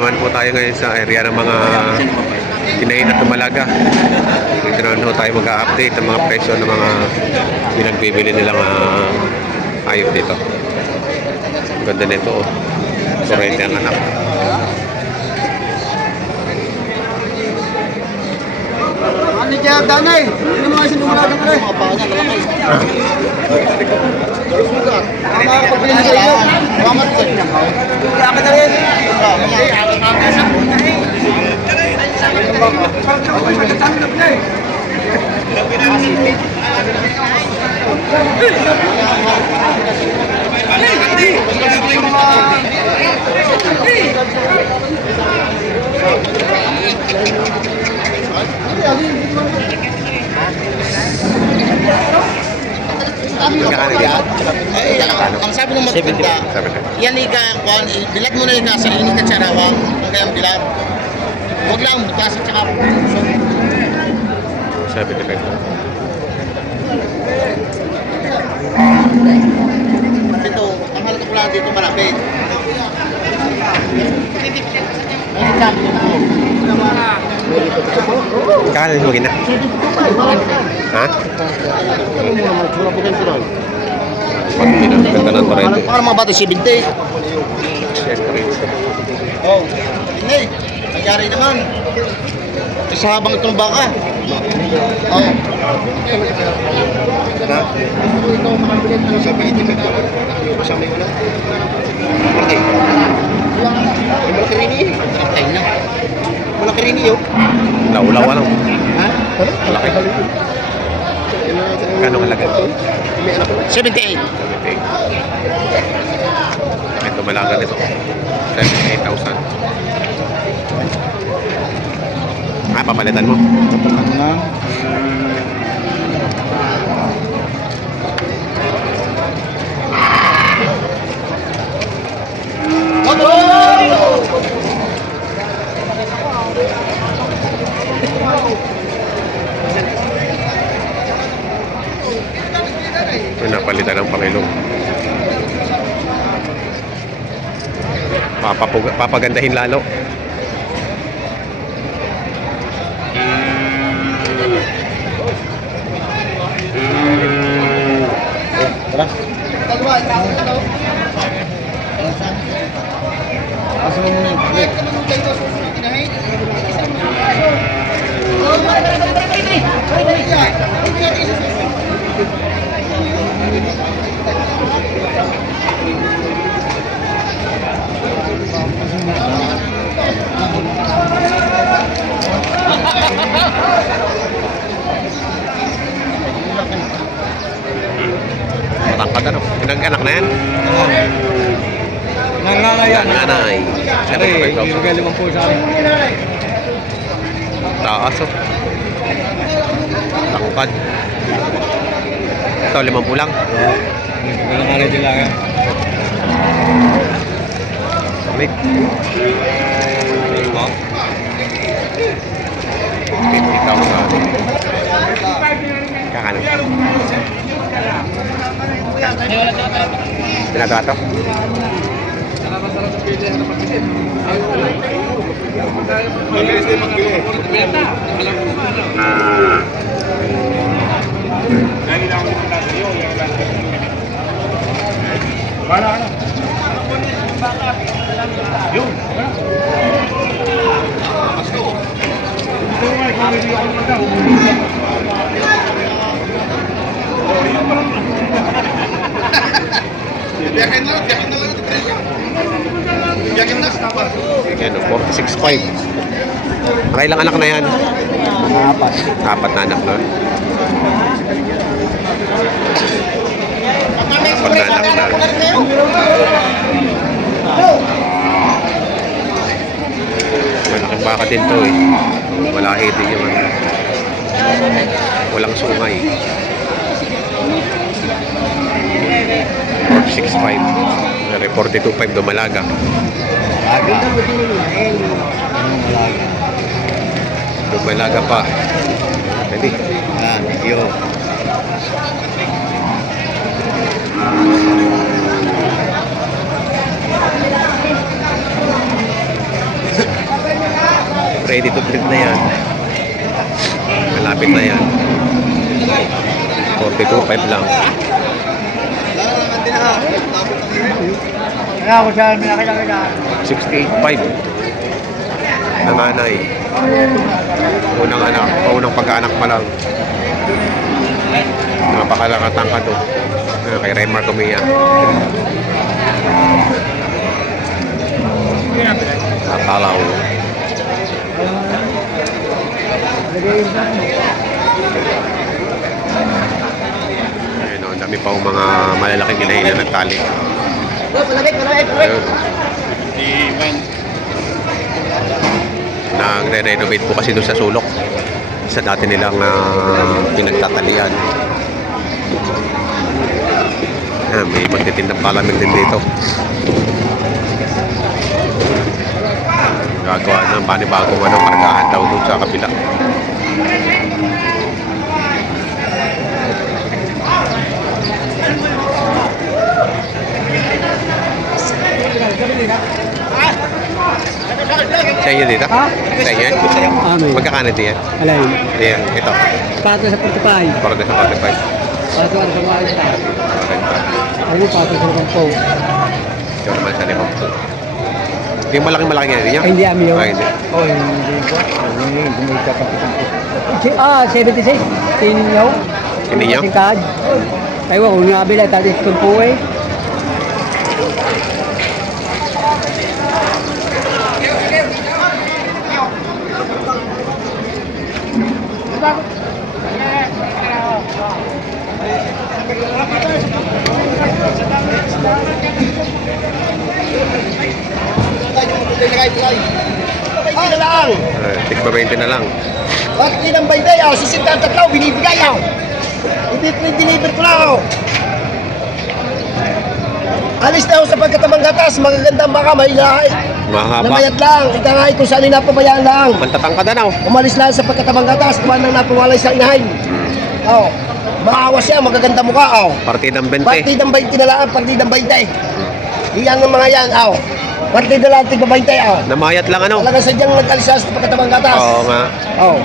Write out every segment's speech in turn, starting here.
naman po tayo ngayon sa area ng mga inahin at dumalaga. Dito naman po tayo mag-update ng mga presyo ng mga pinagbibili nilang hayop dito. Ganda nito, oh. Kurete ang anak. Ano dyan, Danay? Hindi mo kasi lumalaga ka rin. Mga pangan, lalaki. Mga pagpili sa iyo. Salamat ko. Wala ka na rin. Ang sabi ng magpunta, yan bilat mo na ika sa init at sarawang, kung kayang bilat. Huwag lang, butas at saka puso. 75. Ito, ang halaga ko lang dito malapit. Kakalan mo gina? Ha? Ganda ng torrente. Para mga bata 70. Oh, hindi. Nangyari naman. Sa habang itong baka. Oh. Na? Ito, makabilit na sa BT. Kasama yung ulan. Okay. Malaki rin eh. Patay na. Malaki rin eh. Law-law lang. Ha? Malaki. Kanong halaga? 78. Ito malaga nito. 78,000. Papalitan mo. Napalitan ng Pangilong. Papagandahin lalo. Matangkad ano? Pinag-anak na yan? Oo. Nanganay yan. Nanay. Siyempre, ibigay 50 sa akin. Taas oh. Tangkad. Ito, 50 lang. Nanganay din lang yan. Samik. 50,000. Kakanin. Pinagawa to? Biyakin na lang. Biyakin na. Yan, 46.5. Kailang anak na yan? Apat na anak na. Apat na anak na. Malaking baka din to eh. Malahi din yung ano. Walang sungay. 46.5. 42.5 dumalaga. Dumalaga pa. Pwede. Video. ready to print na yan. Malapit na yan. 42.5 lang. Kaya ako siya, may nakilala. 68.5. Nanganay. Unang anak, unang pag-aanak pa lang. Napakalakatang ka to. Kay Raymar Tumia. Nakalaw. Ayun, ang dami pa mga malalaking inahin na nagtali. Ayun. Nagre-renovate po kasi doon sa sulok. Sa dati nilang pinagtatalian. May magtitindang palamig din dito. Gagawa ng panibagong kargahan daw doon sa kabila. Sa inyo dito? Ha? Sa inyo? Amin. Magkakano diyan? Alay. Diyan, ito. Pato sa Portipay. Para sa 45. Pato ang kumain sa. Ano pato sa kampo? Ito naman sa limang. Yung malaki yan, hindi niya? Ay, hindi amin yun. Hindi. Oh, hindi ko. Hindi mo ikakapitan ko. 76. Tininaw. Tininaw? Singkad. Tayo ko, nabila tayo sa kampo eh. Ay, na lang. Tigpa 20 na lang. Bakit din ang bayday? Sisinta tatlaw, binibigay ako. Deliver ko na ako. Alis na ako sa pagkatamang gatas, magagandang baka, may lahay. Mahaba. Namayat lang, itangay kung saan napabayaan lang. Mantatang ka na, no? Umalis lang sa pagkatamang gatas, kuha nang napawalay sa inahin. Oh, maawas siya, magaganda mukha, oh. Partidang 20. Partidang 20 na lang, partidang 20. Iyan ang mga yan, oh. Partida lang, tigba 20, oh. Namayat lang, ano? Talagang sadyang nag-alisas sa pagkatamang gatas. Oo nga. Oh.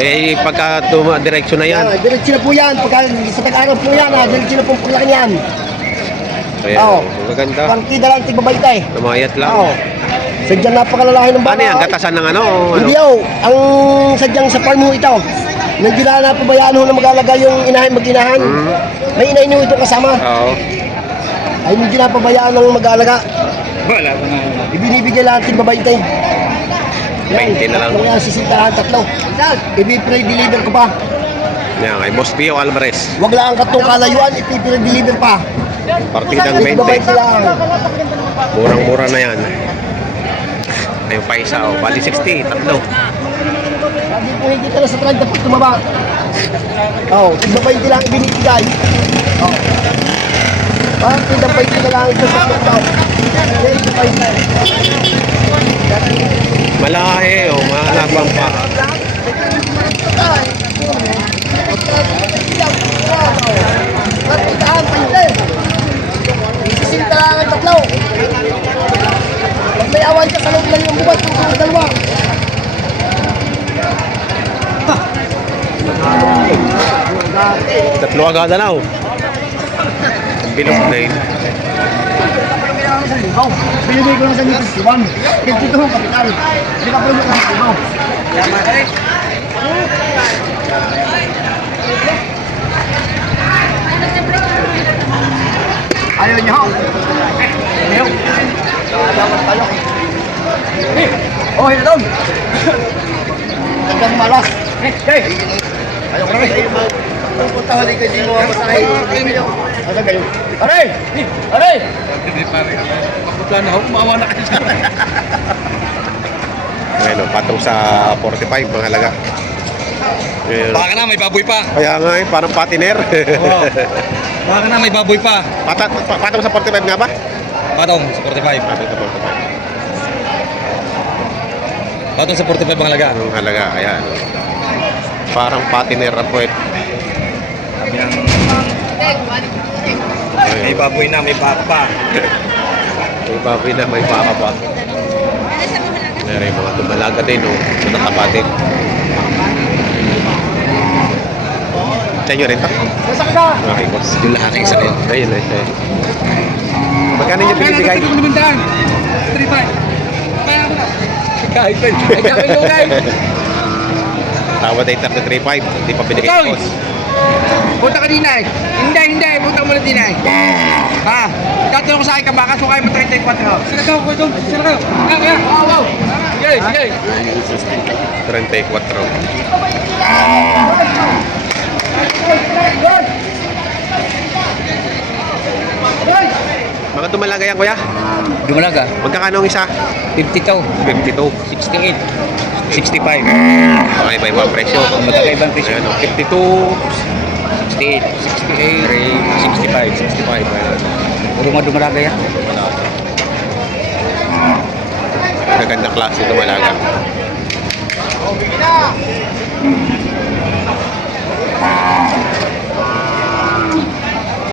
Eh, pagka direksyon na yan. Diretso na po yan, pagka sa tag-araw po yan, diretso na po ang paglaki niyan. Ayan, Oo. maganda. Partida lang, tigba 20. Namayat lang. Oo. Sadyang napakalalahi ng baka. Ano yan? Gatasan ng ano? Hindi oh, ang sadyang sa farm mo ito. Nandiyan na pabayaan ho na mag-alaga yung inahin mag-inahan. May inahin nyo ito kasama. Oo. Ay hindi na pabayaan ng mag-alaga. Wala ko na. Ibinibigay lang ating babaytay. 20 na lang. Kaya sisintahan tatlo. Ibi-pre-deliver ko pa. Yan, kay Boss Pio Alvarez. Wag lang katong kalayuan, ipi-pre-deliver pa. Partidang 20. Babaytay lang. Murang-mura na yan. Ayun pa isa, oh. Bali 60, tatlo. Sabi po hindi ka na sa 30 pag tumaba. Oo, tigbabaytay lang ibinibigay. Oo. Tigbabaytay na lang ito sa tatlo. Malahi, oh. Malabang pa. Sisinta lang ang tatlo. Pag may awan siya, sa loob lang yung bubat kung sa dalawa. Tatlo agad na, oh. Bilog na yun. Binibigay ko lang sa nito, 51. Dito ang kapital. Hindi ka pwede ka sa ibaw. Ayaw niyo ho. Ayaw. Dapat tayo. Oh, hello. Hanggang malas. Okay. Ayaw ko rin. Punta ka dito, hindi mo masahe. Ano kayo? Aray! Aray! Hindi pare. Kaputla na ako, maawa na kayo sa akin. Ngayon, patong sa 45, mga halaga. Ayun. Baka na, may baboy pa. Kaya nga, parang patiner. Oo. Baka na, may baboy pa. Patong sa 45 nga ba? Patong sa 45. Patong sa 45. Patong sa 45 ang halaga. Ang halaga, ayan. Parang patiner na puwet. May baboy na, may baka pa. May baboy na, may baka pa. Meron yung mga dumalaga din, no? Natatapatin. Sa inyo rin to? Okay, boss. Yung lahat ay isa rin. Ayun, ayun. Magkano niyo pinibigay? Kahit pa. Ay, kami lugay. Tawad ay 33.5. Hindi pa binigay Ikaw, ni boss. punta ka din ay. Hindi. Punta mo na din ay. Ha? Tatanong ko sa akin, baka sukay mo 34. Sila ka, kuya Dong. Sila ka. Kaya. Wow. Sige. 34. Mga dumalaga yan, kuya. Dumalaga. Magkakano ang isa? 52. 52. 68. 65. Okay, iba ibang presyo. Magkakaibang presyo. Ayan, 52. 68. 68. 65. 65. Puro mga dumalaga yan. Magaganda klase dumalaga.